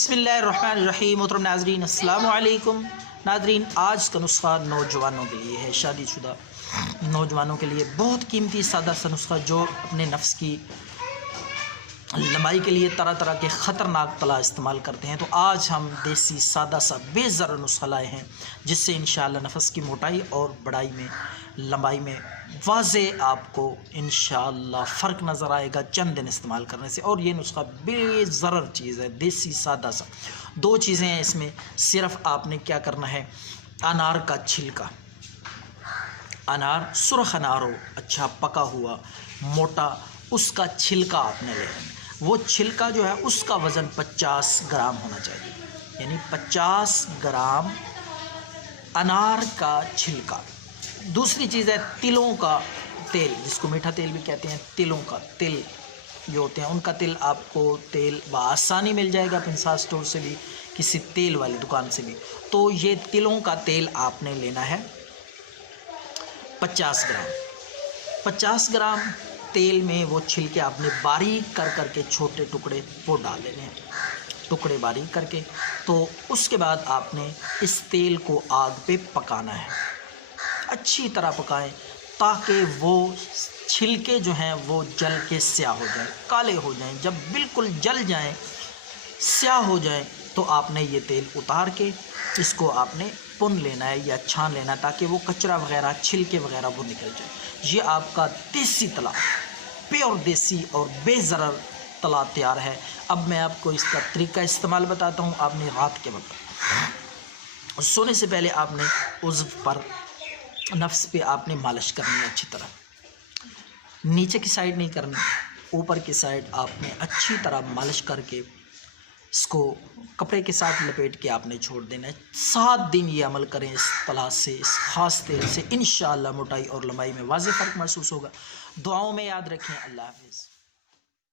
بسم اللہ الرحمن الرحیم۔ محترم ناظرین السلام علیکم۔ ناظرین، آج کا نسخہ نوجوانوں کے لیے ہے، شادی شدہ نوجوانوں کے لیے بہت قیمتی سادہ سا نسخہ جو اپنے نفس کی لمبائی کے لیے طرح طرح کے خطرناک طلا استعمال کرتے ہیں۔ تو آج ہم دیسی سادہ سا بے ضرر نسخہ لائے ہیں جس سے انشاءاللہ نفس کی موٹائی اور بڑائی میں، لمبائی میں واضح آپ کو انشاءاللہ فرق نظر آئے گا چند دن استعمال کرنے سے۔ اور یہ نسخہ بے ضرر چیز ہے، دیسی سادہ سا۔ دو چیزیں ہیں اس میں، صرف آپ نے کیا کرنا ہے، انار کا چھلکا، انار سرخ انار ہو، اچھا پکا ہوا موٹا، اس کا چھلکا آپ نے لینا ہے۔ وہ چھلکا جو ہے اس کا وزن 50 گرام ہونا چاہیے، یعنی 50 گرام انار کا چھلکا۔ دوسری چیز ہے تلوں کا تیل، جس کو میٹھا تیل بھی کہتے ہیں۔ تلوں کا تل جو ہوتے ہیں ان کا تل آپ کو تیل بآسانی مل جائے گا، پنسا اسٹور سے بھی، کسی تیل والی دکان سے بھی۔ تو یہ تلوں کا تیل آپ نے لینا ہے 50 گرام۔ 50 گرام تیل میں وہ چھلکے آپ نے باریک کر کر کے چھوٹے ٹکڑے وہ ڈال لینے ہیں، ٹکڑے باریک کر کے۔ تو اس کے بعد آپ نے اس تیل کو آگ پہ پکانا ہے، اچھی طرح پکائیں تاکہ وہ چھلکے جو ہیں وہ جل کے سیاہ ہو جائیں، کالے ہو جائیں۔ جب بالکل جل جائیں، سیاہ ہو جائیں، تو آپ نے یہ تیل اتار کے اس کو آپ نے پن لینا ہے یا چھان لینا ہے تاکہ وہ کچرا وغیرہ، چھلکے وغیرہ وہ نکل جائے۔ یہ آپ کا دیسی طلا، پیور دیسی اور بے ضرر طلا تیار ہے۔ اب میں آپ کو اس کا طریقہ استعمال بتاتا ہوں۔ آپ نے رات کے وقت سونے سے پہلے آپ نے عضو پر، نفس پہ آپ نے مالش کرنی ہے اچھی طرح، نیچے کی سائڈ نہیں کرنی، اوپر کی سائڈ آپ نے اچھی طرح مالش کر کے اس کو کپڑے کے ساتھ لپیٹ کے آپ نے چھوڑ دینا ہے۔ 7 دن یہ عمل کریں اس طلا سے، اس خاص تیل سے، انشاءاللہ موٹائی اور لمبائی میں واضح فرق محسوس ہوگا۔ دعاؤں میں یاد رکھیں۔ اللہ حافظ۔